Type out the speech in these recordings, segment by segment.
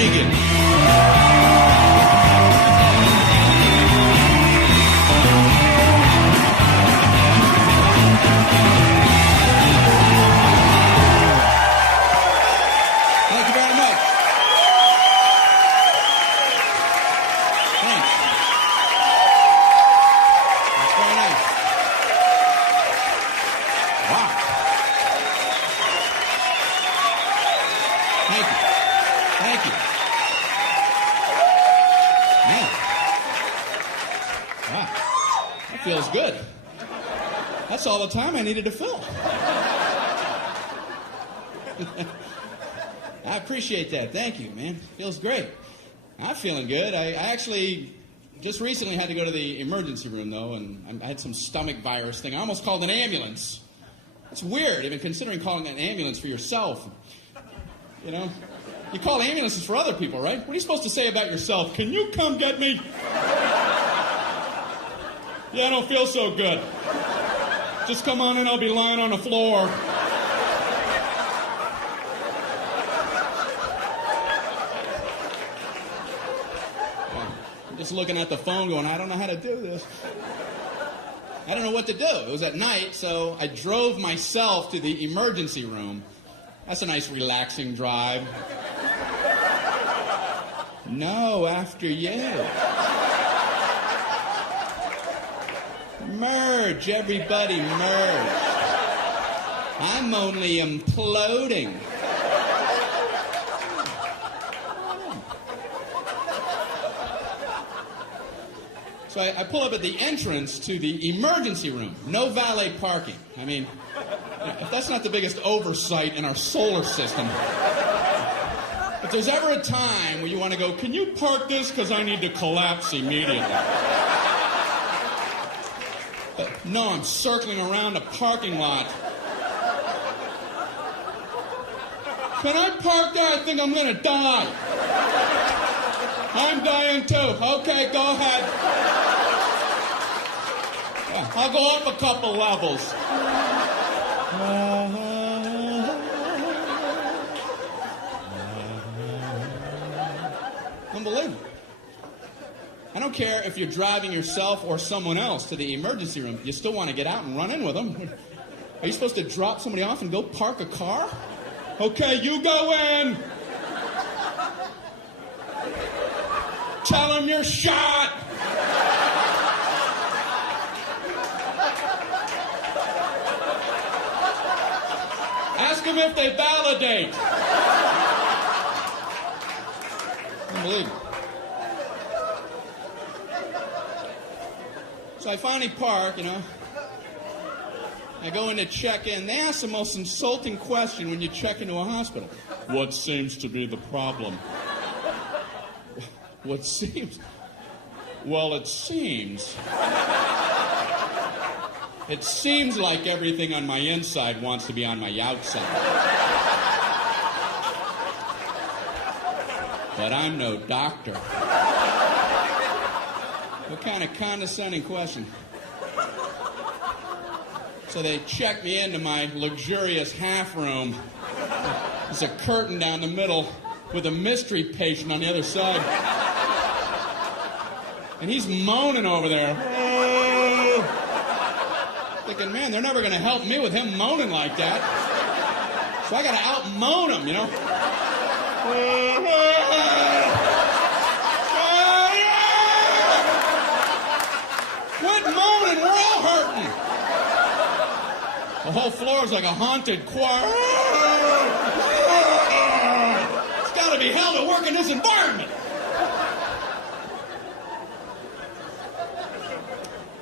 Regan. Thank you very much. Thanks. That's very nice. Wow. Thank you. Thank you. Man. Wow. That feels good. That's all the time I needed to fill. I appreciate that. Thank you, man. Feels great. I'm feeling good. I actually just recently had to go to the emergency room, though, and I had some stomach virus thing. I almost called an ambulance. It's weird, even considering calling an ambulance for yourself. You know? You call ambulances for other people, right? What are you supposed to say about yourself? Can you come get me? Yeah, I don't feel so good. Just come on in, I'll be lying on the floor. Just looking at the phone going, I don't know how to do this. I don't know what to do. It was at night, so I drove myself to the emergency room. That's a nice relaxing drive. No, after you. Merge, everybody merge. I'm only imploding. So I pull up at the entrance to the emergency room. No valet parking. I mean, if that's not the biggest oversight in our solar system. If there's ever a time where you want to go, can you park this because I need to collapse immediately? But no, I'm circling around a parking lot. Can I park there? I think I'm going to die. I'm dying too. Okay, go ahead. Yeah, I'll go up a couple levels. Unbelievable. I don't care if you're driving yourself or someone else to the emergency room. You still want to get out and run in with them. Are you supposed to drop somebody off and go park a car? Okay, you go in. Tell him you're shot. Ask them if they validate. Unbelievable. So I finally park, you know. I go in to check in. They ask the most insulting question when you check into a hospital. What seems to be the problem? What seems? Well, it seems. It seems like everything on my inside wants to be on my outside. But I'm no doctor. What kind of condescending question? So they check me into my luxurious half room. There's a curtain down the middle with a mystery patient on the other side. And he's moaning over there. Thinking, man, they're never going to help me with him moaning like that. So I got to out-moan him, you know. Quit moaning, we're all hurting. The whole floor is like a haunted choir. It's got to be hell to work in this environment.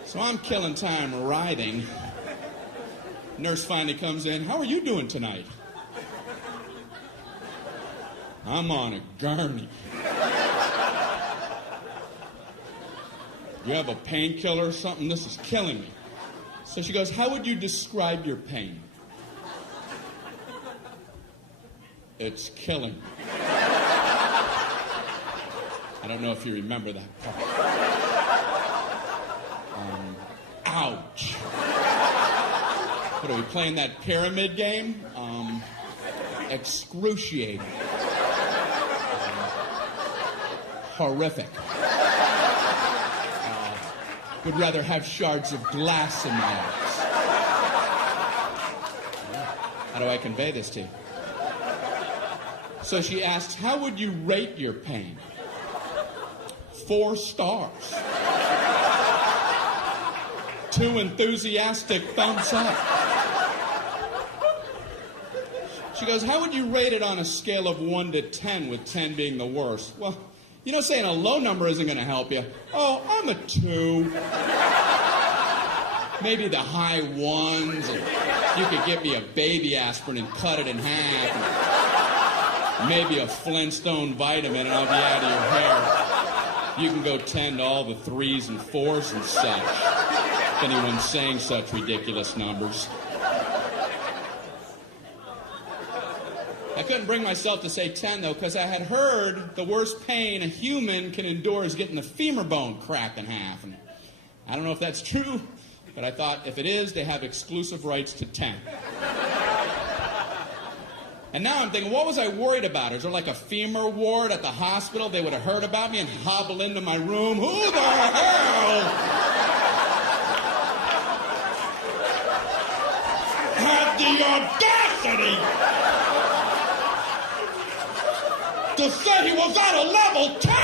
So I'm killing time writhing. Nurse finally comes in. How are you doing tonight? I'm on a gurney. Do you have a painkiller or something? This is killing me. So she goes, how would you describe your pain? It's killing me. I don't know if you remember that part. Ouch. What are we playing, that pyramid game? Excruciating. horrific. Would rather have shards of glass in my eyes. How do I convey this to you? So she asks, how would you rate your pain? 4 stars. 2 enthusiastic thumbs up. She goes, how would you rate it on a scale of 1 to 10, with 10 being the worst? Well, you know, saying a low number isn't going to help you. Oh, I'm a 2. Maybe the high 1s. And you could get me a baby aspirin and cut it in half. And maybe a Flintstone vitamin and I'll be out of your hair. You can go 10 to all the 3s and 4s and such. If anyone's saying such ridiculous numbers. I couldn't bring myself to say 10, though, because I had heard the worst pain a human can endure is getting the femur bone cracked in half. And I don't know if that's true, but I thought if it is, they have exclusive rights to 10. And now I'm thinking, what was I worried about? Is there like a femur ward at the hospital? They would have heard about me and hobble into my room. Who the hell had the audacity to say he was at a level 10?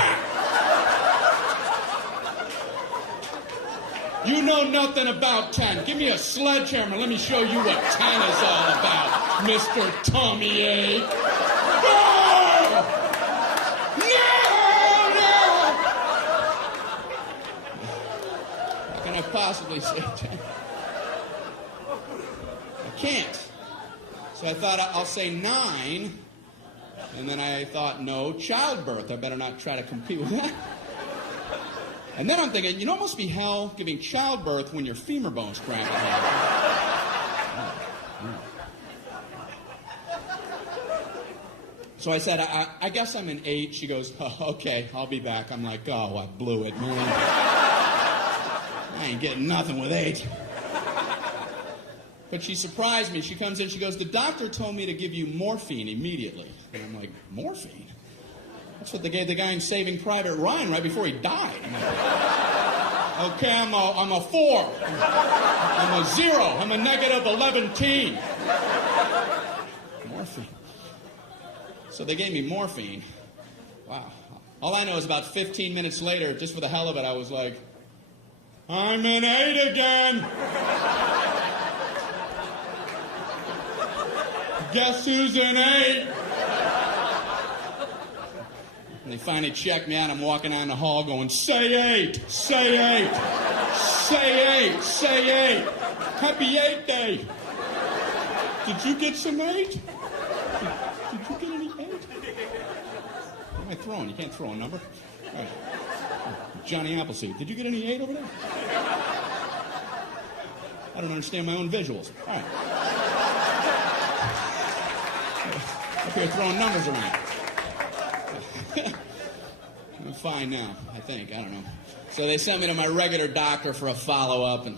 You know nothing about 10. Give me a sledgehammer. Let me show you what 10 is all about, Mr. Tommy A. No! No! No! How can I possibly say 10? I can't. So I thought I'll say 9. And then I thought, no, childbirth. I better not try to compete with that. And then I'm thinking, you know, it must be hell giving childbirth when your femur bone's cracked. So I said, I guess I'm an 8. She goes, oh, okay, I'll be back. I'm like, oh, I blew it, man. I ain't getting nothing with 8. But she surprised me. She comes in, she goes, the doctor told me to give you morphine immediately. And I'm like, morphine? That's what they gave the guy in Saving Private Ryan right before he died. I'm like, okay, I'm a 4. I'm a 0. I'm a negative 11. Morphine. So they gave me morphine. Wow. All I know is about 15 minutes later, just for the hell of it, I was like, I'm an 8 again. Guess who's an 8? And they finally checked me out. I'm walking down the hall going, say 8, say 8, say 8, say 8. Happy 8 day. Did you get some 8? Did you get any 8? What am I throwing? You can't throw a number. All right. Johnny Appleseed. Did you get any 8 over there? I don't understand my own visuals. All right. Up here throwing numbers around. I'm fine now, I think. I don't know. So they sent me to my regular doctor for a follow-up, and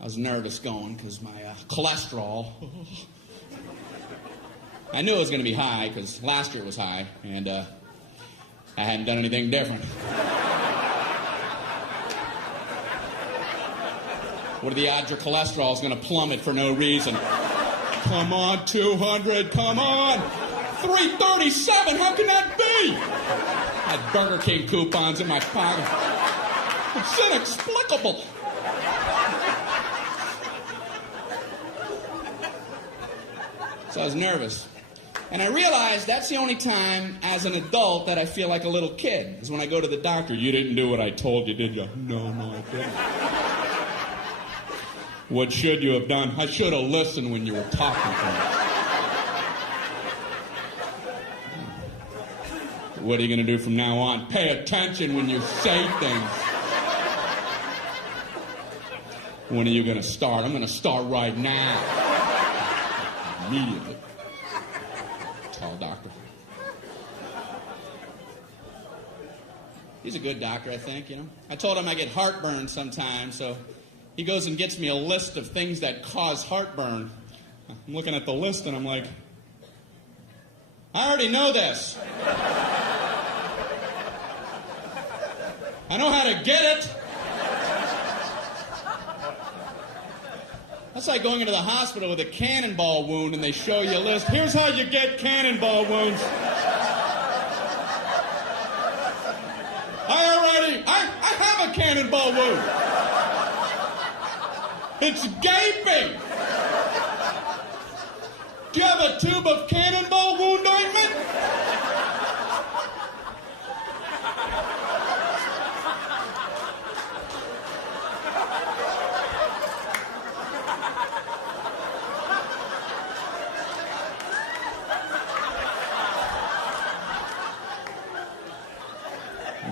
I was nervous going because my cholesterol. I knew it was going to be high because last year it was high, and I hadn't done anything different. What are the odds your cholesterol is going to plummet for no reason? Come on, 200, come on! 337, how can that be? I had Burger King coupons in my pocket. It's inexplicable. So I was nervous. And I realized that's the only time as an adult that I feel like a little kid. Is when I go to the doctor. You didn't do what I told you, did you? No, I didn't. What should you have done? I should have listened when you were talking to me. What are you going to do from now on? Pay attention when you say things. When are you going to start? I'm going to start right now. Immediately. Tall doctor. He's a good doctor, I think, you know. I told him I get heartburn sometimes, so he goes and gets me a list of things that cause heartburn. I'm looking at the list and I'm like, I already know this. I know how to get it. That's like going into the hospital with a cannonball wound and they show you a list. Here's how you get cannonball wounds. I have a cannonball wound. It's gaping. Do you have a tube of cannonball wound ointment?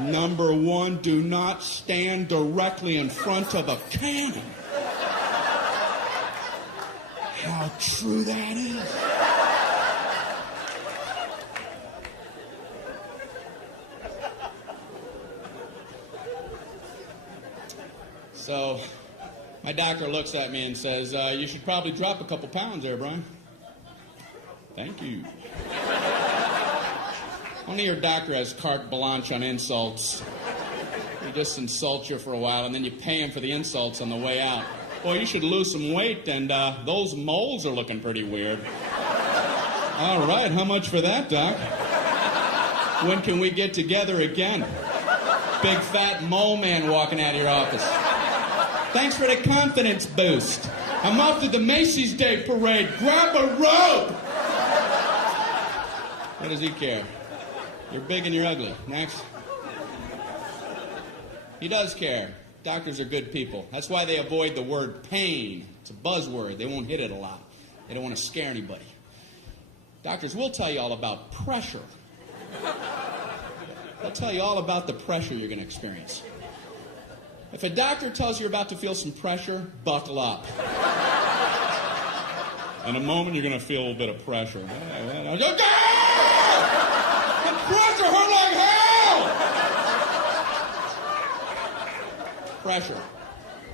Number one, do not stand directly in front of a cannon. How true that is. So, my doctor looks at me and says, you should probably drop a couple pounds there, Brian. Thank you. Only your doctor has carte blanche on insults. He just insults you for a while, and then you pay him for the insults on the way out. Boy, you should lose some weight, and those moles are looking pretty weird. All right, how much for that, Doc? When can we get together again? Big fat mole man walking out of your office. Thanks for the confidence boost. I'm off to the Macy's Day Parade. Grab a rope! What does he care? You're big and you're ugly. Next. He does care. Doctors are good people. That's why they avoid the word pain. It's a buzzword. They won't hit it a lot. They don't want to scare anybody. Doctors will tell you all about pressure. They'll tell you all about the pressure you're going to experience. If a doctor tells you you're about to feel some pressure, buckle up. In a moment, you're going to feel a little bit of pressure. Pressure hurt like hell! Pressure.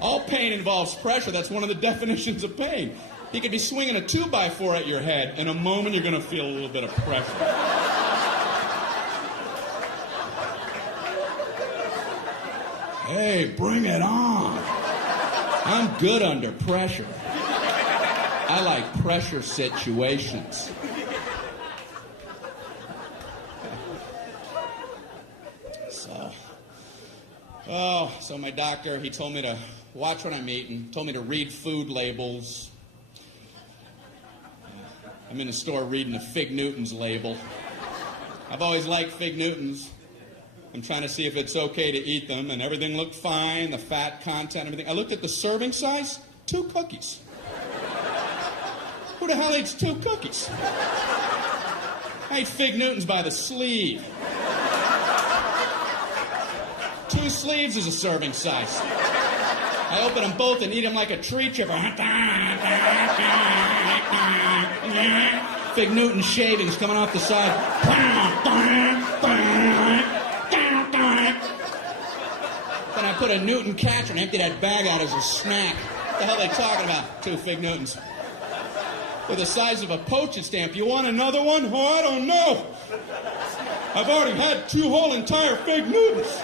All pain involves pressure. That's one of the definitions of pain. You could be swinging a 2x4 at your head. In a moment, you're going to feel a little bit of pressure. Hey, bring it on. I'm good under pressure. I like pressure situations. So my doctor, he told me to watch what I'm eating, told me to read food labels. I'm in the store reading the Fig Newtons label. I've always liked Fig Newtons. I'm trying to see if it's okay to eat them, and everything looked fine, the fat content, everything. I looked at the serving size, 2 cookies. Who the hell eats 2 cookies? I ate Fig Newtons by the sleeve. 2 sleeves is a serving size. I open them both and eat them like a tree chipper. Fig Newton shavings coming off the side. Then I put a Newton catcher and empty that bag out as a snack. What the hell are they talking about? 2 Fig Newtons. They're the size of a postage stamp. You want another one? Oh, I don't know. I've already had 2 whole entire Fig Newtons.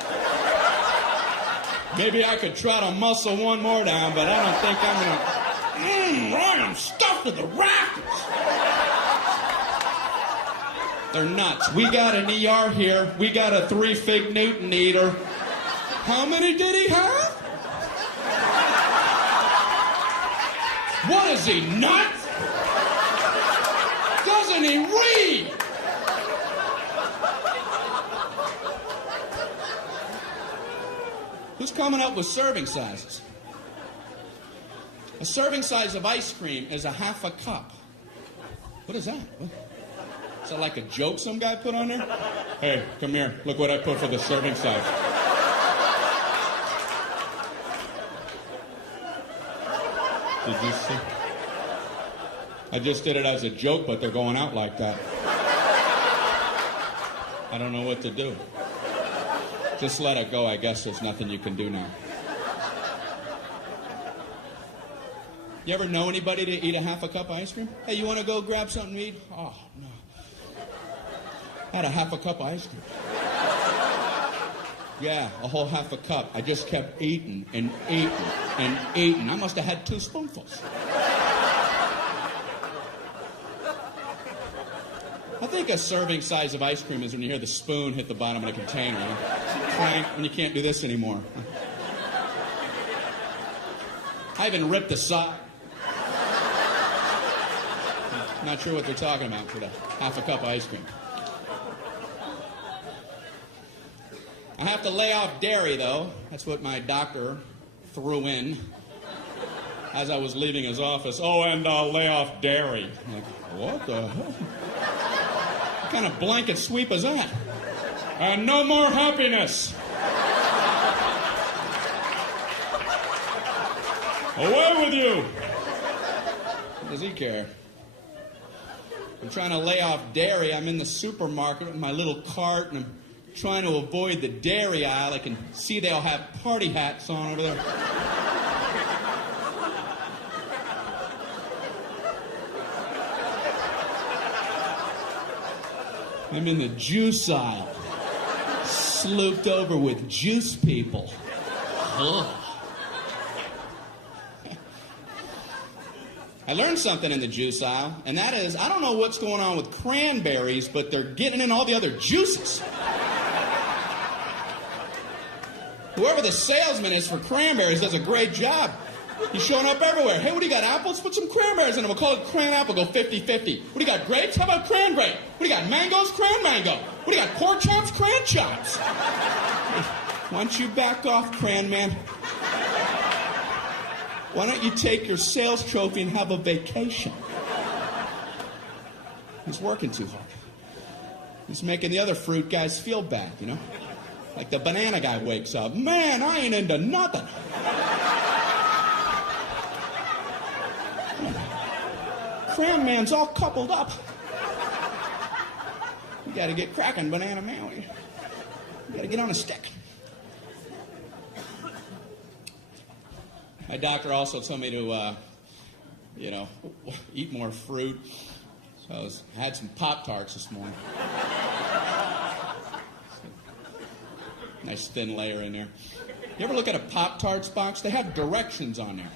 Maybe I could try to muscle one more down, but I don't think I'm going to... Right, I'm stuffed to the rafters. They're nuts. We got an ER here. We got a 3 Fig Newton eater. How many did he have? What is he, nuts? Doesn't he read? Who's coming up with serving sizes? A serving size of ice cream is a half a cup. What is that? Is that like a joke some guy put on there? Hey, come here. Look what I put for the serving size. Did you see? I just did it as a joke, but they're going out like that. I don't know what to do. Just let it go. I guess there's nothing you can do now. You ever know anybody to eat a half a cup of ice cream? Hey, you want to go grab something to eat? Oh, no. I had a half a cup of ice cream. Yeah, a whole half a cup. I just kept eating and eating and eating. I must have had 2 spoonfuls. I think a serving size of ice cream is when you hear the spoon hit the bottom of the container. You know? Clank, when you can't do this anymore. I even ripped the side. Not sure what they're talking about for the half a cup of ice cream. I have to lay off dairy, though. That's what my doctor threw in as I was leaving his office. Oh, and lay off dairy. I'm like, what the hell? What kind of blanket sweep is that? No more happiness. Away with you. What does he care? I'm trying to lay off dairy. I'm in the supermarket with my little cart, and I'm trying to avoid the dairy aisle. I can see they all have party hats on over there. I'm in the juice aisle, slooped over with juice people. Ugh. I learned something in the juice aisle, and that is, I don't know what's going on with cranberries, but they're getting in all the other juices. Whoever the salesman is for cranberries does a great job. He's showing up everywhere. Hey, what do you got, apples? Put some cranberries in them. We'll call it cran apple. Go 50-50. What do you got, grapes? How about cran grape? What do you got, mangoes? Cran mango. What do you got, pork chops? Cran chops. Why don't you back off, cran man? Why don't you take your sales trophy and have a vacation? He's working too hard. He's making the other fruit guys feel bad, you know? Like the banana guy wakes up. Man, I ain't into nothing. Cram man's all coupled up. You gotta get cracking, banana man. You gotta get on a stick. My doctor also told me to, eat more fruit. So I had some Pop-Tarts this morning. Nice thin layer in there. You ever look at a Pop-Tarts box? They have directions on there.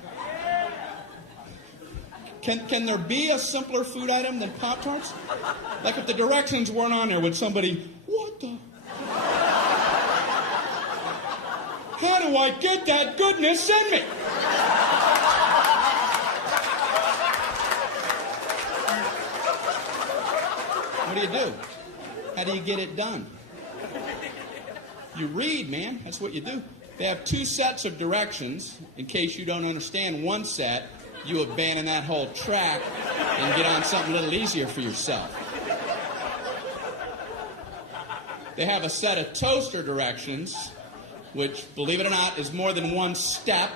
Can there be a simpler food item than Pop-Tarts? Like if the directions weren't on there, would somebody, what the? How do I get that goodness in me? What do you do? How do you get it done? You read, man. That's what you do. They have 2 sets of directions. In case you don't understand one set, you abandon that whole track and get on something a little easier for yourself. They have a set of toaster directions, which, believe it or not, is more than 1 step.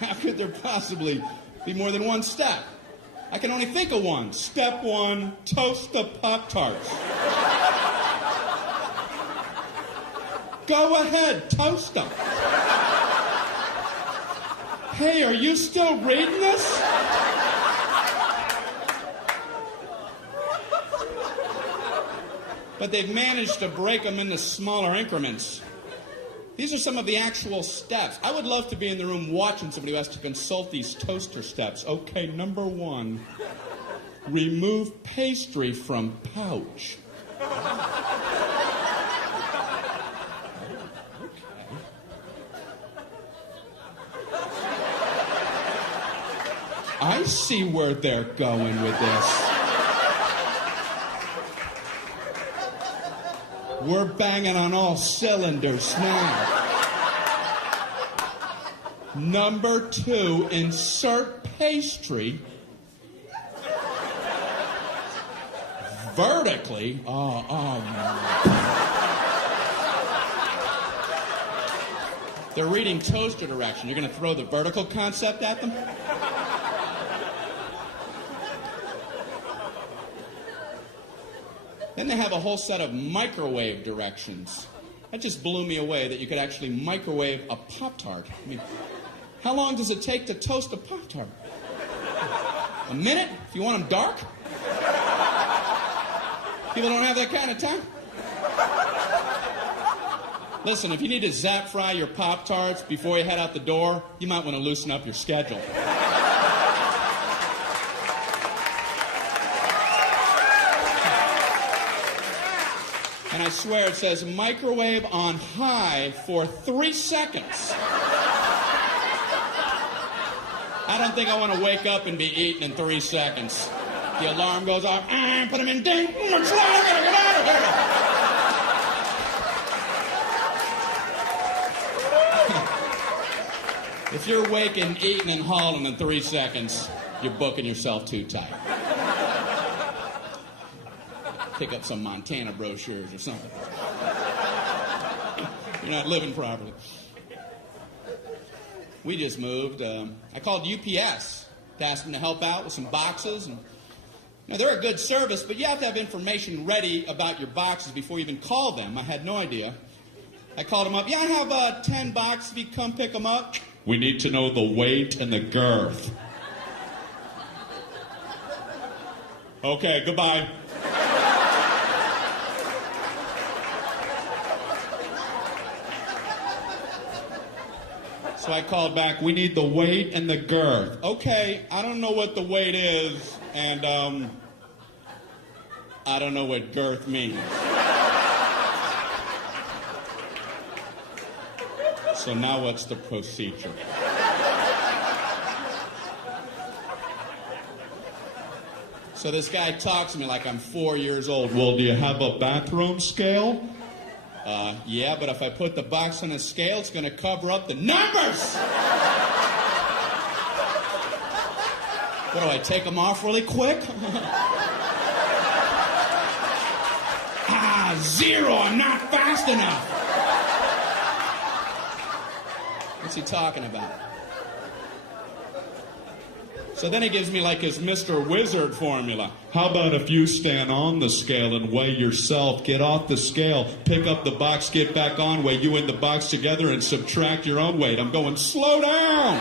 How could there possibly be more than 1 step? I can only think of one. Step 1, toast the Pop-Tarts. Go ahead, toast them. Hey, are you still reading this? But they've managed to break them into smaller increments. These are some of the actual steps. I would love to be in the room watching somebody who has to consult these toaster steps. Okay, number 1, remove pastry from pouch. I see where they're going with this. We're banging on all cylinders now. Number 2, insert pastry vertically. They're reading toaster direction. You're going to throw the vertical concept at them? Then they have a whole set of microwave directions. That just blew me away that you could actually microwave a Pop-Tart. I mean, how long does it take to toast a Pop-Tart? A minute? If you want them dark? People don't have that kind of time. Listen, if you need to zap fry your Pop-Tarts before you head out the door, you might want to loosen up your schedule. And I swear it says microwave on high for 3 seconds. I don't think I want to wake up and be eaten in 3 seconds. The alarm goes off. Put him in ding. I gotta get out of here. If you're waking, eating, and hauling in 3 seconds, you're booking yourself too tight. Pick up some Montana brochures or something. You're not living properly. We just moved. I called UPS to ask them to help out with some boxes. And, they're a good service, but you have to have information ready about your boxes before you even call them. I had no idea. I called them up. Yeah, I have 10 boxes. If you come pick them up. We need to know the weight and the girth. Okay, goodbye. So I called back, we need the weight and the girth. Okay, I don't know what the weight is, and I don't know what girth means. So now what's the procedure? So this guy talks to me like I'm 4 years old. Well, do you have a bathroom scale? Yeah, but if I put the box on a scale, it's going to cover up the numbers! What do I take them off really quick? 0, I'm not fast enough. What's he talking about? So then he gives me like his Mr. Wizard formula. How about if you stand on the scale and weigh yourself, get off the scale, pick up the box, get back on, weigh you and the box together and subtract your own weight. I'm going, slow down.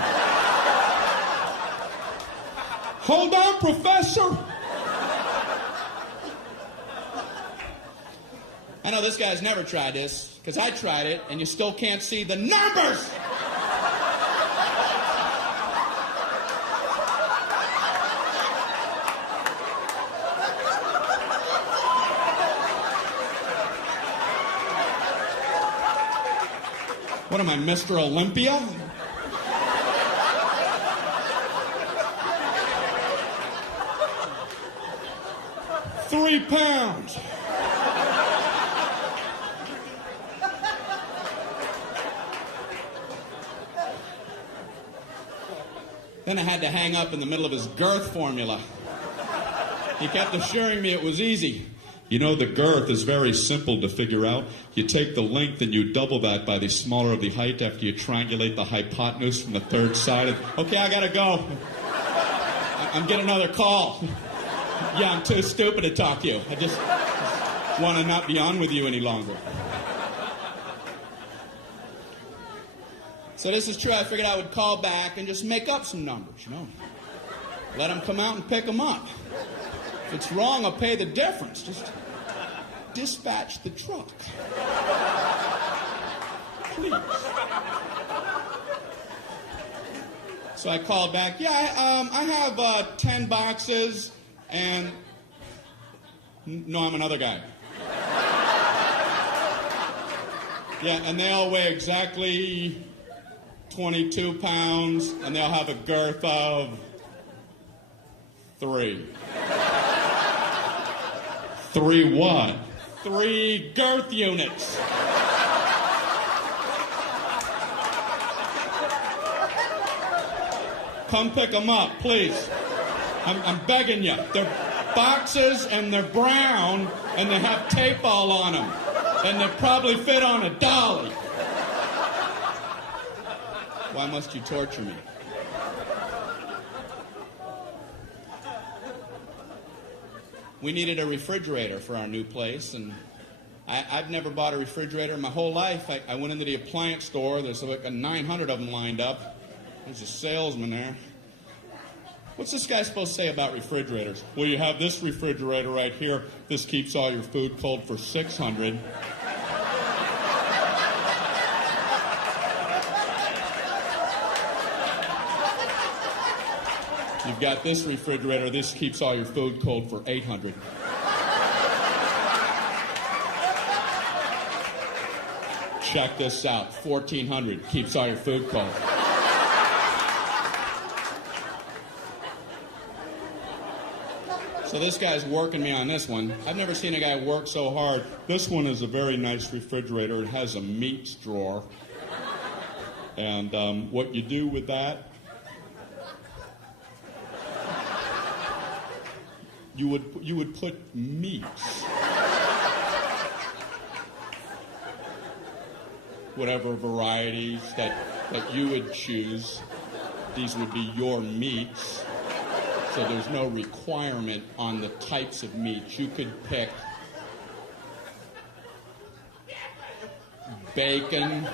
Hold on, Professor. I know this guy's never tried this, because I tried it, and you still can't see the numbers. What am I, Mr. Olympia? £3. Then I had to hang up in the middle of his girth formula. He kept assuring me it was easy. You know, the girth is very simple to figure out. You take the length and you double that by the smaller of the height after you triangulate the hypotenuse from the third side. Okay, I gotta go. I'm getting another call. Yeah, I'm too stupid to talk to you. I just want to not be on with you any longer. So this is true. I figured I would call back and just make up some numbers, Let them come out and pick them up. If it's wrong, I'll pay the difference. Just dispatch the truck. Please. So I called back. Yeah, I have 10 boxes and... No, I'm another guy. Yeah, and they all weigh exactly 22 pounds, and they'll have a girth of 3. 3 what? 3 girth units. Come pick them up, please. I'm begging you. They're boxes, and they're brown, and they have tape all on them. And they probably fit on a dolly. Why must you torture me? We needed a refrigerator for our new place, and I've never bought a refrigerator in my whole life. I went into the appliance store. There's like 900 of them lined up. There's a salesman there. What's this guy supposed to say about refrigerators? Well, you have this refrigerator right here. This keeps all your food cold for 600. You've got this refrigerator. This keeps all your food cold for $800. Check this out. $1,400 keeps all your food cold. So this guy's working me on this one. I've never seen a guy work so hard. This one is a very nice refrigerator. It has a meats drawer. And what you do with that, you would put meats, whatever varieties that you would choose. These would be your meats. So there's no requirement on the types of meats. You could pick bacon,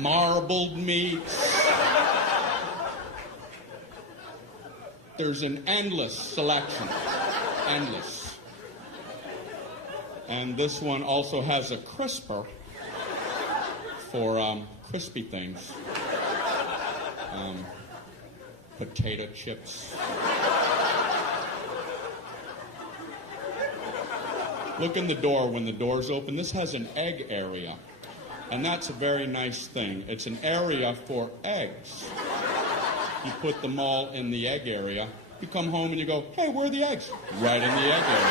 marbled meats. There's an endless selection. Endless. And this one also has a crisper for crispy things. Potato chips. Look in the door when the door's open. This has an egg area. And that's a very nice thing. It's an area for eggs. You put them all in the egg area. You come home and you go, hey, where are the eggs? Right in the egg area.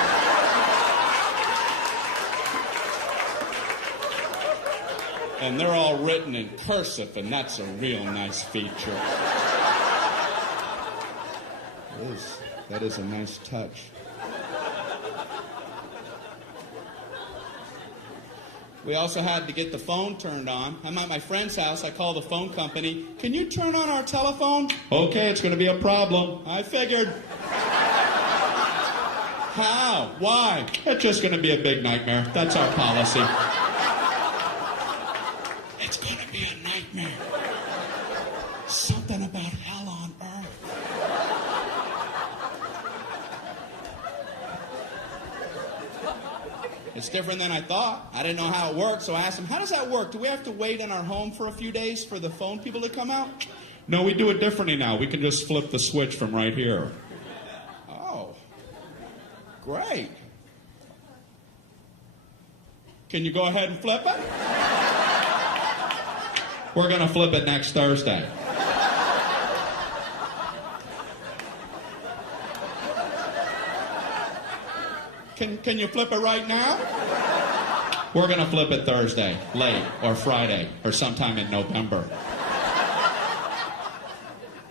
And they're all written in cursive, and that's a real nice feature. That is a nice touch. We also had to get the phone turned on. I'm at my friend's house. I call the phone company. Can you turn on our telephone? Okay, it's going to be a problem. I figured. How? Why? It's just going to be a big nightmare. That's our policy. It's going to be a nightmare. Something about hell on earth. It's different than I thought. I didn't know how it worked, so I asked him, how does that work? Do we have to wait in our home for a few days for the phone people to come out? No, we do it differently now. We can just flip the switch from right here. Oh, great. Can you go ahead and flip it? We're going to flip it next Thursday. Can you flip it right now? We're going to flip it Thursday, late, or Friday, or sometime in November.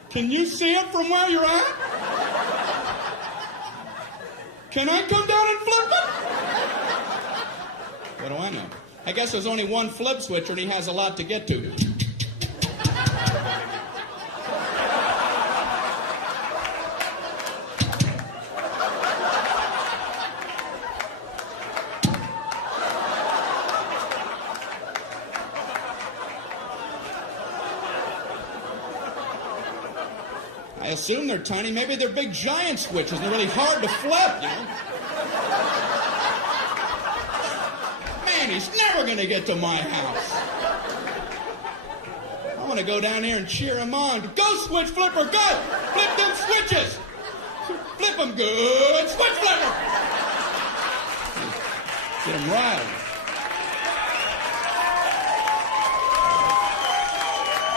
Can you see it from where you're at? Can I come down and flip it? What do I know? I guess there's only one flip switch and he has a lot to get to. I assume they're tiny. Maybe they're big giant switches and they're really hard to flip, you know? Man, he's never going to get to my house. I want to go down here and cheer him on. Go, switch flipper, go! Flip them switches! Flip them good! Switch flipper! Get him riled.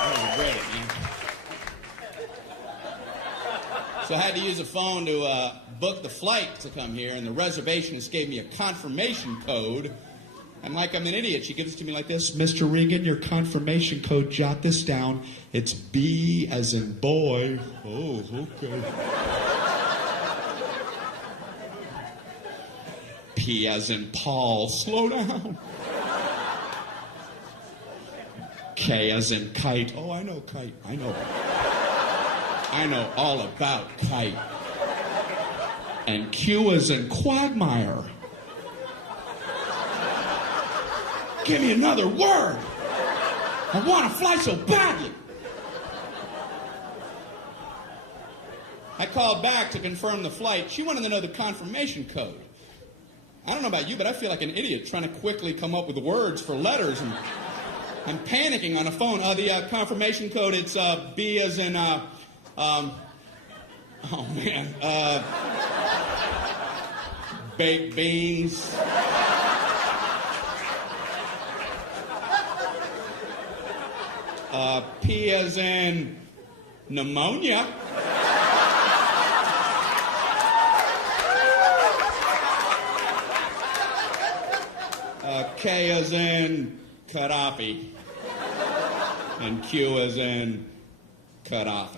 That was great, man. So I had to use a phone to book the flight to come here, and the reservationist gave me a confirmation code. And like I'm an idiot, she gives it to me like this. Mr. Regan, your confirmation code, jot this down. It's B as in boy. Oh, okay. P as in Paul. Slow down. K as in kite. Oh, I know kite. I know all about kite. And Q as in quagmire. Give me another word. I want to fly so badly. I called back to confirm the flight. She wanted to know the confirmation code. I don't know about you, but I feel like an idiot trying to quickly come up with words for letters, and I'm panicking on the phone. The confirmation code, it's B as in, oh man, baked beans. P as in pneumonia. K as in Gaddafi. And Q as in Gaddafi.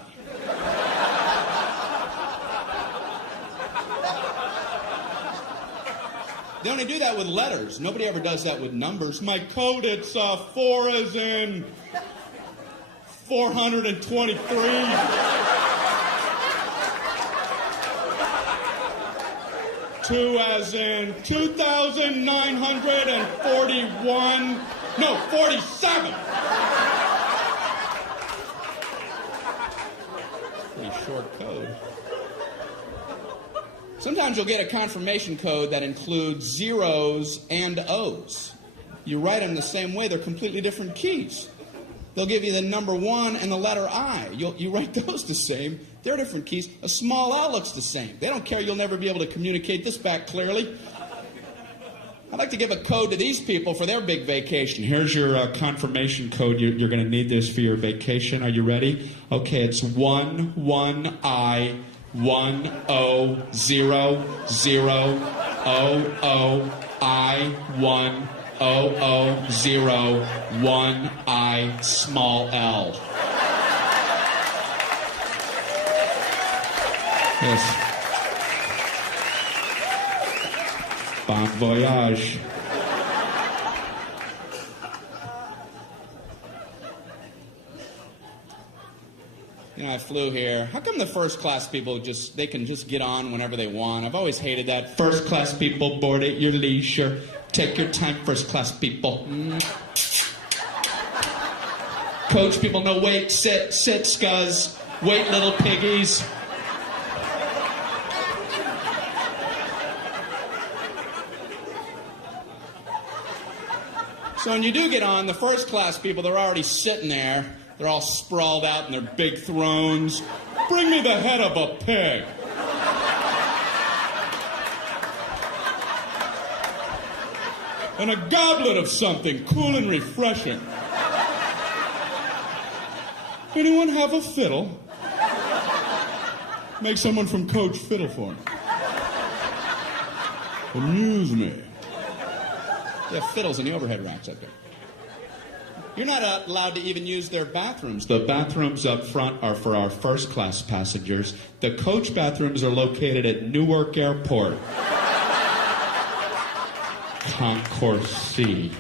They only do that with letters. Nobody ever does that with numbers. My code, it's 4 as in 423. 2 as in 2,941. No, 47. Pretty short code. Sometimes you'll get a confirmation code that includes zeros and O's. You write them the same way, they're completely different keys. They'll give you the number 1 and the letter I. You write those the same. They're different keys. A small L looks the same. They don't care. You'll never be able to communicate this back clearly. I'd like to give a code to these people for their big vacation. Here's your confirmation code. You're going to need this for your vacation. Are you ready? Okay, it's 11I 1000I10001I small L. Yes. Bon voyage. You know, I flew here. How come the first class people they can just get on whenever they want? I've always hated that. First class people, board at your leisure. Take your time, first class people. Coach people, no wait, sit, scuzz. Wait, little piggies. So when you do get on, the first class people, they're already sitting there. They're all sprawled out in their big thrones. Bring me the head of a pig. And a goblet of something cool and refreshing. Anyone have a fiddle? Make someone from Coach fiddle for me. Amuse me. They have fiddles in the overhead racks up there. You're not allowed to even use their bathrooms. The bathrooms up front are for our first class passengers. The coach bathrooms are located at Newark Airport. Concourse C.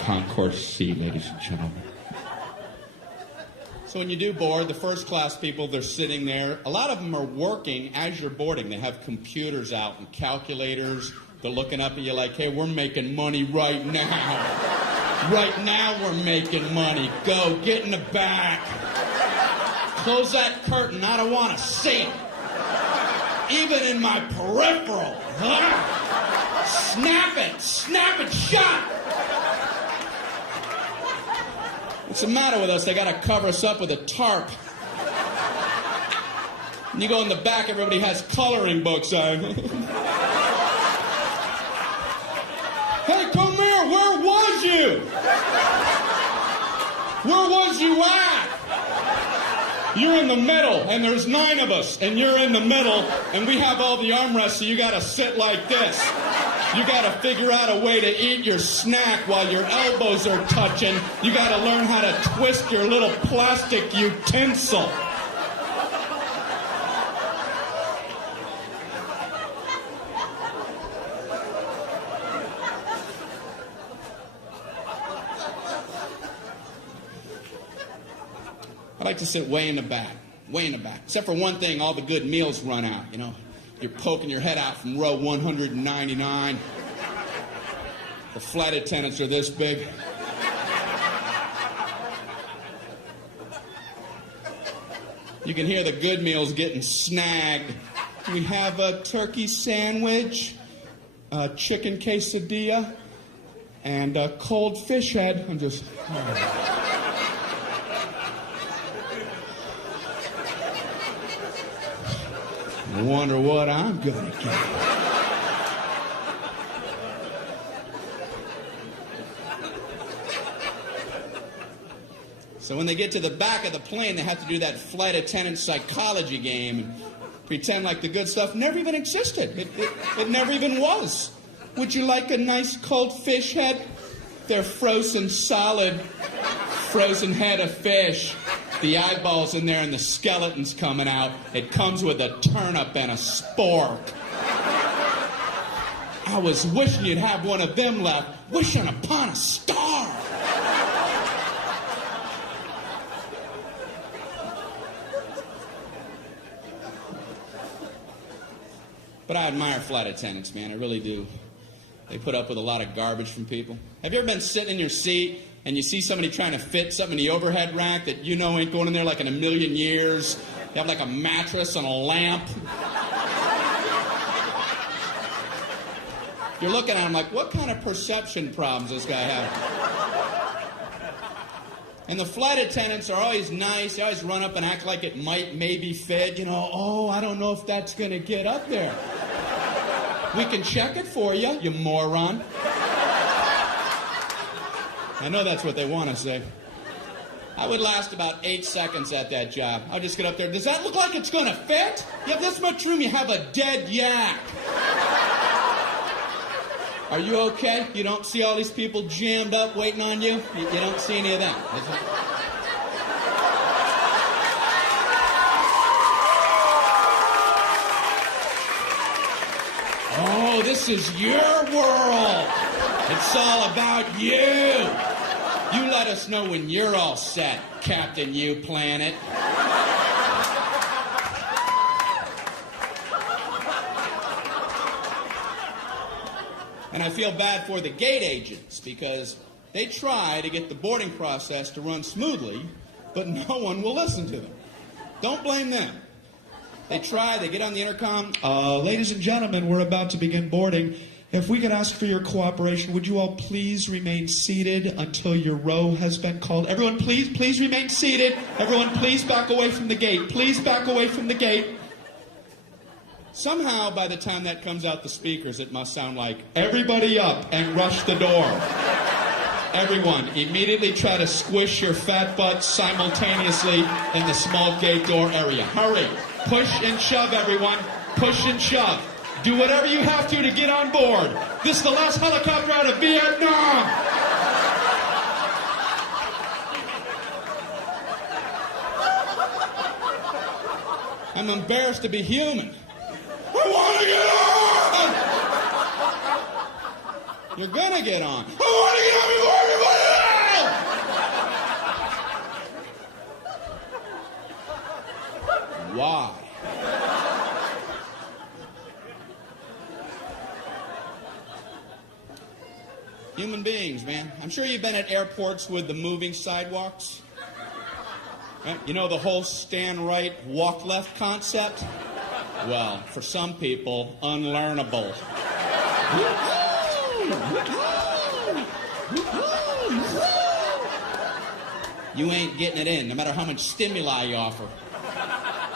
Concourse C, ladies and gentlemen. So when you do board, the first class people, they're sitting there. A lot of them are working as you're boarding. They have computers out and calculators. They're looking up at you like, hey, we're making money right now. Right now we're making money. Go, get in the back. Close that curtain. I don't want to see it. Even in my peripheral. Snap it shut. What's the matter with us? They got to cover us up with a tarp. And you go in the back, everybody has coloring books on. Hey, come here, where was you? Where was you at? You're in the middle, and there's 9 of us, and you're in the middle, and we have all the armrests, so you gotta sit like this. You gotta figure out a way to eat your snack while your elbows are touching. You gotta learn how to twist your little plastic utensil. I like to sit way in the back. Except for one thing, all the good meals run out, you know. You're poking your head out from row 199. The flight attendants are this big. You can hear the good meals getting snagged. We have a turkey sandwich, a chicken quesadilla, and a cold fish head. I'm just... I wonder what I'm gonna get. So when they get to the back of the plane, they have to do that flight attendant psychology game and pretend like the good stuff never even existed. It never even was. Would you like a nice cold fish head? They're frozen solid, frozen head of fish. The eyeballs in there and the skeleton's coming out. It comes with a turnip and a spork. I was wishing you'd have one of them left, wishing upon a star. But I admire flight attendants, man. I really do. They put up with a lot of garbage from people. Have you ever been sitting in your seat and you see somebody trying to fit something in the overhead rack that you know ain't going in there like in a million years? They have like a mattress and a lamp. You're looking at them like, what kind of perception problems does this guy have? And the flight attendants are always nice. They always run up and act like it might maybe fit. You know, oh, I don't know if that's going to get up there. We can check it for you, you moron. I know that's what they want to say. I would last about 8 seconds at that job. I'll just get up there. Does that look like it's going to fit? You have this much room, you have a dead yak. Are you okay? You don't see all these people jammed up waiting on you? You don't see any of them. Oh, this is your world. It's all about you. You let us know when you're all set, Captain You Planet. And I feel bad for the gate agents because they try to get the boarding process to run smoothly, but no one will listen to them. Don't blame them. They try, they get on the intercom. Ladies and gentlemen, we're about to begin boarding. If we could ask for your cooperation, would you all please remain seated until your row has been called? Everyone, please remain seated. Everyone, please back away from the gate. Please back away from the gate. Somehow, by the time that comes out the speakers, it must sound like, everybody up and rush the door. Everyone, immediately try to squish your fat butt simultaneously in the small gate door area. Hurry. Push and shove, everyone. Push and shove. Do whatever you have to get on board. This is the last helicopter out of Vietnam. I'm embarrassed to be human. I want to get on! You're gonna get on. I want to get on before everybody else! Why? Human beings, man. I'm sure you've been at airports with the moving sidewalks. Right? You know the whole stand right, walk left concept? Well, for some people, unlearnable. You ain't getting it in, no matter how much stimuli you offer.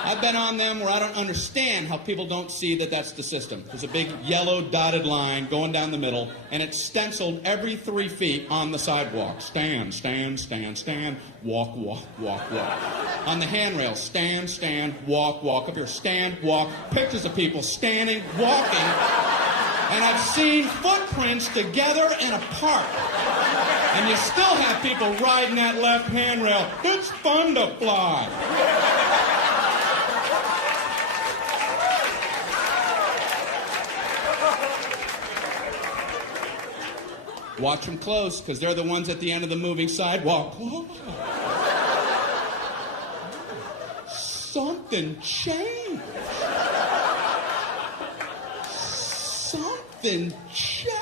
I've been on them where I don't understand how people don't see that that's the system. There's a big yellow dotted line going down the middle, and it's stenciled every 3 feet on the sidewalk. Stand, stand, stand, stand, walk, walk, walk, walk. On the handrail, stand, stand, walk, walk. Up here, stand, walk. Pictures of people standing, walking, and I've seen footprints together and apart. And you still have people riding that left handrail. It's fun to fly. Watch them close, because they're the ones at the end of the moving sidewalk. Whoa. Something changed. Something changed.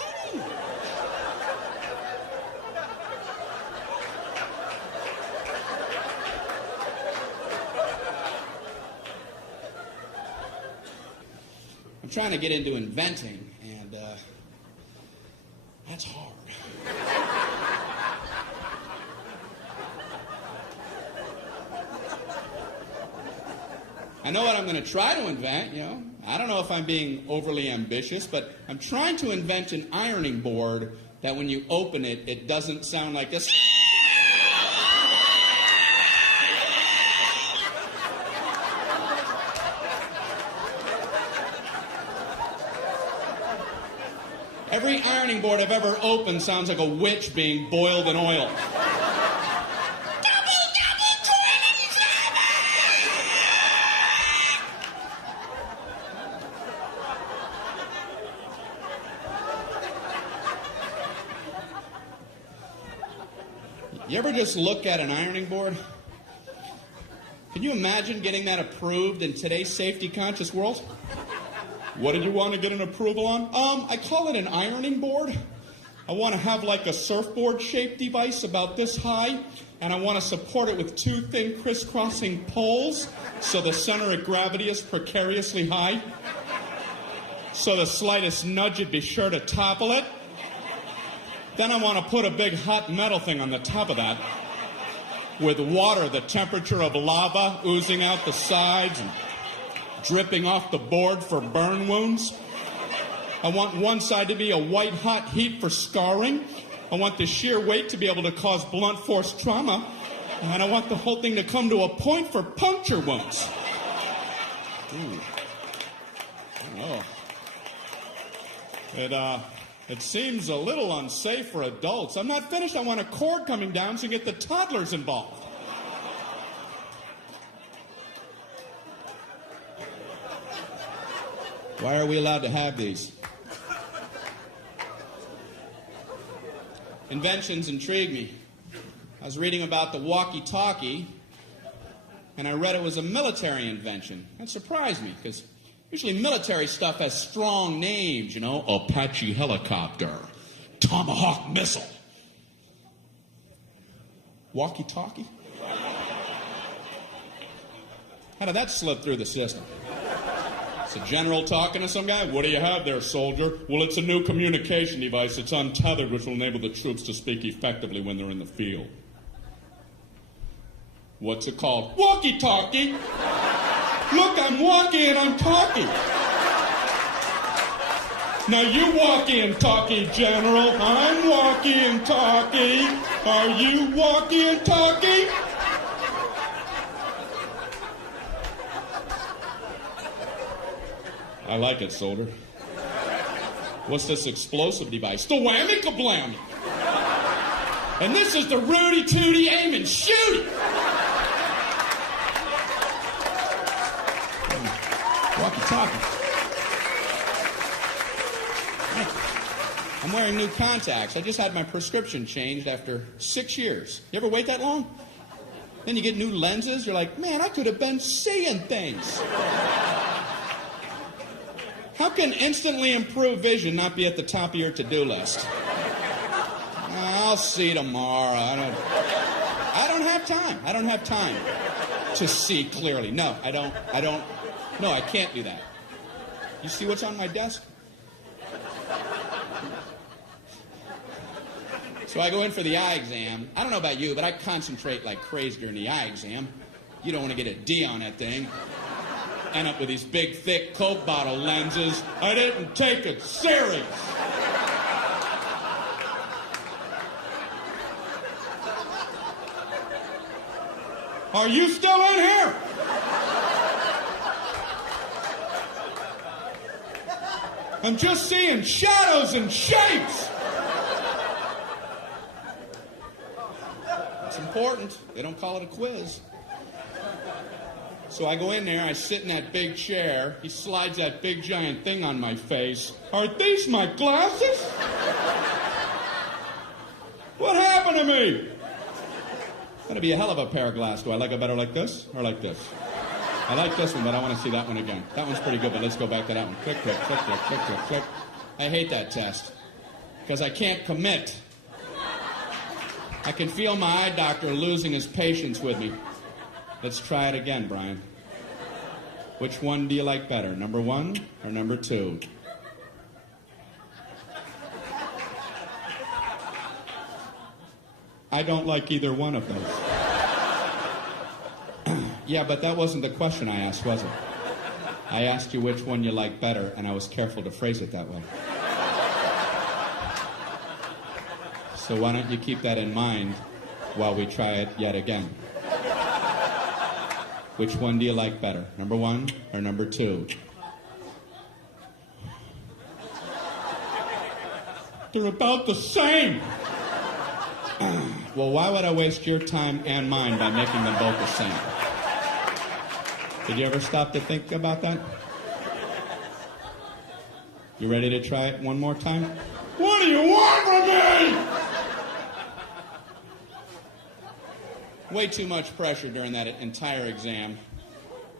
trying to get into inventing, and that's hard. I know what I'm going to try to invent, you know. I don't know if I'm being overly ambitious, but I'm trying to invent an ironing board that when you open it, it doesn't sound like this. Every ironing board I've ever opened sounds like a witch being boiled in oil. You ever just look at an ironing board? Can you imagine getting that approved in today's safety-conscious world? What did you want to get an approval on? I call it an ironing board. I want to have like a surfboard-shaped device about this high, and I want to support it with two thin crisscrossing poles so the center of gravity is precariously high. So the slightest nudge would be sure to topple it. Then I want to put a big hot metal thing on the top of that with water, the temperature of lava oozing out the sides and dripping off the board for burn wounds. I want one side to be a white hot heat for scarring. I want the sheer weight to be able to cause blunt force trauma. And I want the whole thing to come to a point for puncture wounds. Ooh. Oh. It seems a little unsafe for adults. I'm not finished. I want a cord coming down so you get the toddlers involved. Why are we allowed to have these? Inventions intrigue me. I was reading about the walkie-talkie, and I read it was a military invention. That surprised me, because usually military stuff has strong names, you know, Apache helicopter, Tomahawk missile. Walkie-talkie? How did that slip through the system? It's a general talking to some guy. What do you have there, soldier? Well, it's a new communication device. It's untethered, which will enable the troops to speak effectively when they're in the field. What's it called? Walkie-talkie. Look, I'm walkie and I'm talkie. Now you walkie and talkie, General. I'm walkie and talkie. Are you walkie and talkie? I like it, soldier. What's this explosive device? The whammy kablammy. And this is the Rudy Tooty aim and shooty. Walkie-talkie. I'm wearing new contacts. I just had my prescription changed after 6 years. You ever wait that long? Then you get new lenses. You're like, man, I could have been seeing things. How can instantly improved vision not be at the top of your to-do list? I'll see tomorrow. I don't have time. I don't have time to see clearly. No, I don't. No, I can't do that. You see what's on my desk? So I go in for the eye exam. I don't know about you, but I concentrate like crazy during the eye exam. You don't want to get a D on that thing. End up with these big, thick Coke bottle lenses. I didn't take it serious. Are you still in here? I'm just seeing shadows and shapes. It's important. They don't call it a quiz. So I go in there, I sit in that big chair. He slides that big giant thing on my face. Are these my glasses? What happened to me? That'd be a hell of a pair of glasses. Do I like it better like this or like this? I like this one, but I want to see that one again. That one's pretty good, but let's go back to that one. Click, click, click, click, click, click, click. I hate that test because I can't commit. I can feel my eye doctor losing his patience with me. Let's try it again, Brian. Which one do you like better, number 1 or number 2? I don't like either one of those. Yeah, but that wasn't the question I asked, was it? I asked you which one you like better, and I was careful to phrase it that way. So why don't you keep that in mind while we try it yet again? Which one do you like better, number 1 or number 2? They're about the same. Well, why would I waste your time and mine by making them both the same? Did you ever stop to think about that? You ready to try it one more time? What do you want from me? Way too much pressure during that entire exam.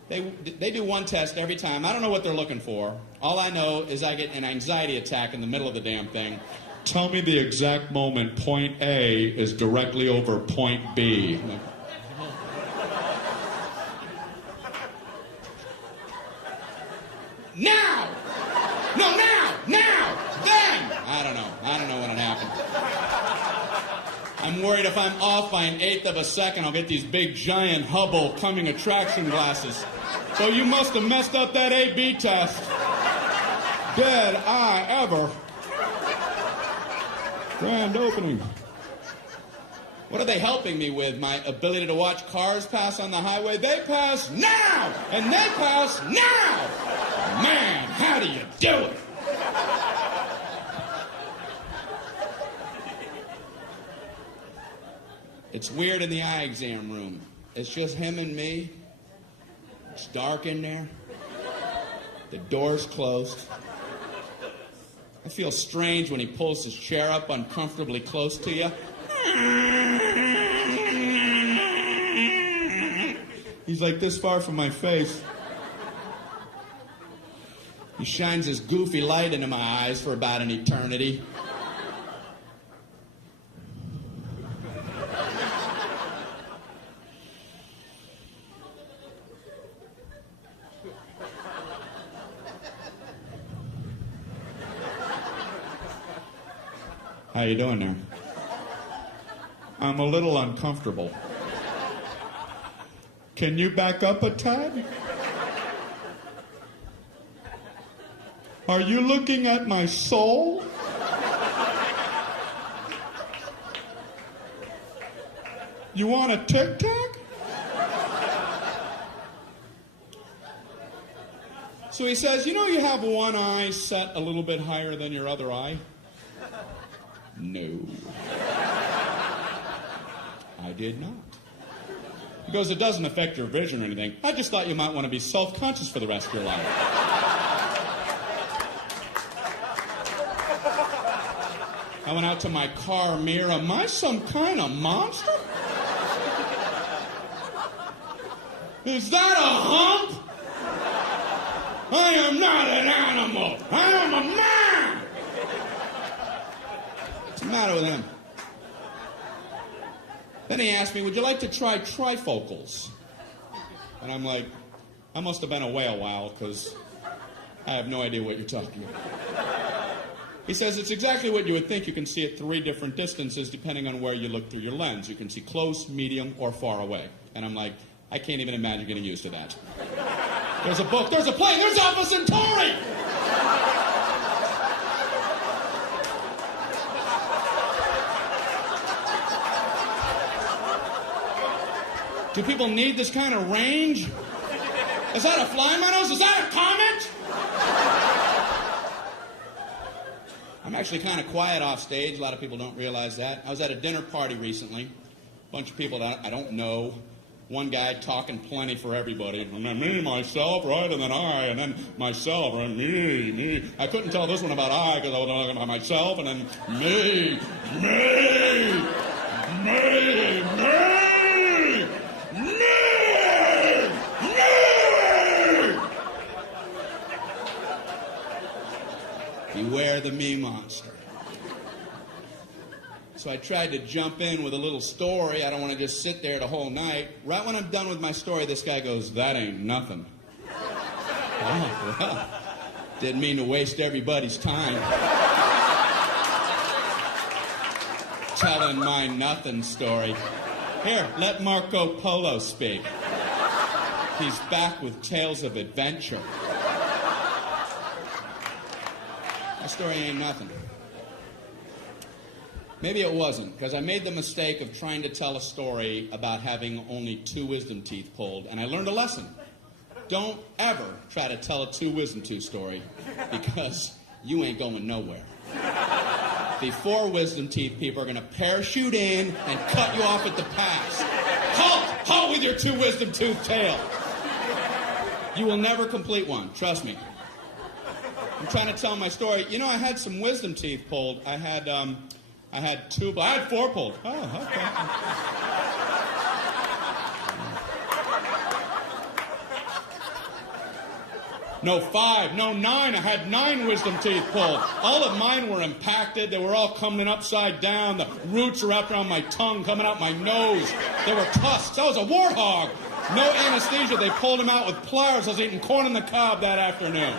They do one test every time. I don't know what they're looking for. All I know is I get an anxiety attack in the middle of the damn thing. Tell me the exact moment point A is directly over point B. Now! No, now! Now! Then! I don't know when it happened. I'm worried if I'm off by 1/8 of a second, I'll get these big, giant Hubble coming attraction glasses. So you must have messed up that A-B test. Did I ever? Grand opening. What are they helping me with? My ability to watch cars pass on the highway? They pass now! And they pass now! Man, how do you do it? It's weird in the eye exam room. It's just him and me. It's dark in there. The door's closed. I feel strange when he pulls his chair up uncomfortably close to you. He's like this far from my face. He shines his goofy light into my eyes for about an eternity. How you doing there? I'm a little uncomfortable. Can you back up a tad? Are you looking at my soul? You want a Tic Tac? So he says, you know you have one eye set a little bit higher than your other eye? No. I did not. He goes, it doesn't affect your vision or anything. I just thought you might want to be self-conscious for the rest of your life. I went out to my car mirror. Am I some kind of monster? Is that a hump? I am not an animal. I am a man. What's the matter with him? Then he asked me, would you like to try trifocals? And I'm like, I must have been away a while because I have no idea what you're talking about. He says it's exactly what you would think. You can see at 3 different distances depending on where you look through your lens. You can see close, medium, or far away. And I'm like, I can't even imagine getting used to that. There's a book, there's a plane, there's Alpha Centauri! Do people need this kind of range? Is that a fly, Meadows? Is that a comet? I'm actually kind of quiet off stage. A lot of people don't realize that. I was at a dinner party recently. A bunch of people that I don't know. One guy talking plenty for everybody. And then me, myself, right? And then I, and then myself, and me. I couldn't tell this one about I because I was talking about myself, and then me. Beware the me monster. So I tried to jump in with a little story. I don't want to just sit there the whole night. Right when I'm done with my story, this guy goes, that ain't nothing. Oh, well, didn't mean to waste everybody's time. Telling my nothing story. Here, let Marco Polo speak. He's back with tales of adventure. My story ain't nothing. Maybe it wasn't, because I made the mistake of trying to tell a story about having only 2 wisdom teeth pulled, and I learned a lesson. Don't ever try to tell a 2 wisdom tooth story, because you ain't going nowhere. The 4 wisdom teeth people are going to parachute in and cut you off at the pass. Halt! Halt with your 2 wisdom tooth tail. You will never complete one, trust me. I'm trying to tell my story. You know, I had some wisdom teeth pulled. I had 4 pulled. Oh, okay. No 5, no 9. I had 9 wisdom teeth pulled. All of mine were impacted. They were all coming upside down. The roots were wrapped around my tongue, coming out my nose. They were tusks. I was a warthog. No anesthesia. They pulled them out with pliers. I was eating corn on the cob that afternoon.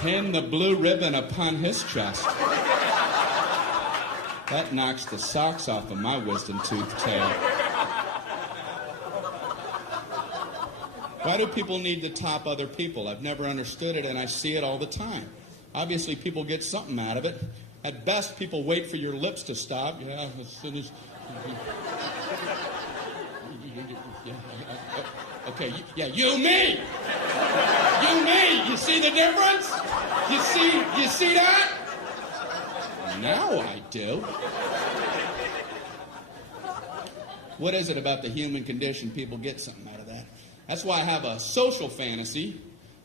Pin the blue ribbon upon his chest. That knocks the socks off of my wisdom tooth tail. Why do people need to top other people? I've never understood it, and I see it all the time. Obviously, people get something out of it. At best, people wait for your lips to stop. Yeah, as soon as... Okay, you, me! You, me! You see the difference? You see that? Now I do. What is it about the human condition? People get something out of that. That's why I have a social fantasy.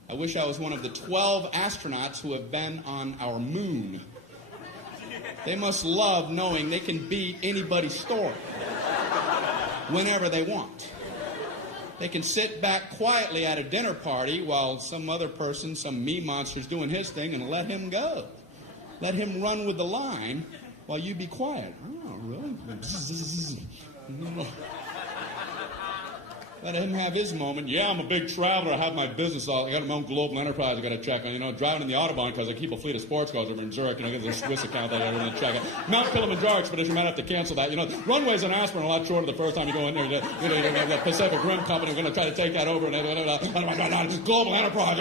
I wish I was one of the 12 astronauts who have been on our moon. They must love knowing they can beat anybody's story whenever they want. They can sit back quietly at a dinner party while some other person, some me monster's doing his thing, and let him go. Let him run with the line while you be quiet. Oh, really? Let him have his moment. Yeah, I'm a big traveler. I have my business. I got my own global enterprise I got to check on. You know, driving in the Autobahn because I keep a fleet of sports cars over in Zurich. You know, I got a Swiss account that I got to check on. Mount Kilimanjaro expedition, might have to cancel that. You know, runways in Aspen are a lot shorter the first time you go in there. The Pacific Rim Company, we're going to try to take that over. Global enterprise.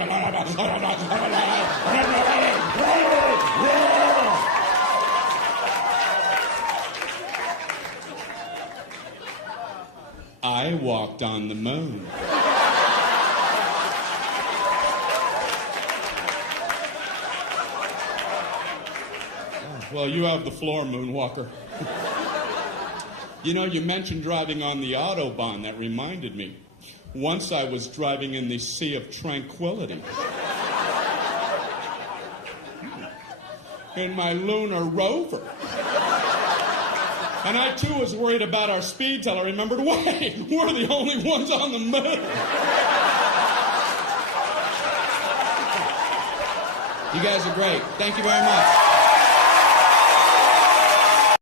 I walked on the moon. Well, you have the floor, Moonwalker. You know, you mentioned driving on the Autobahn. That reminded me. Once I was driving in the Sea of Tranquility. In my lunar rover. And I, too, was worried about our speed till I remembered, wait, we're the only ones on the moon. You guys are great. Thank you very much.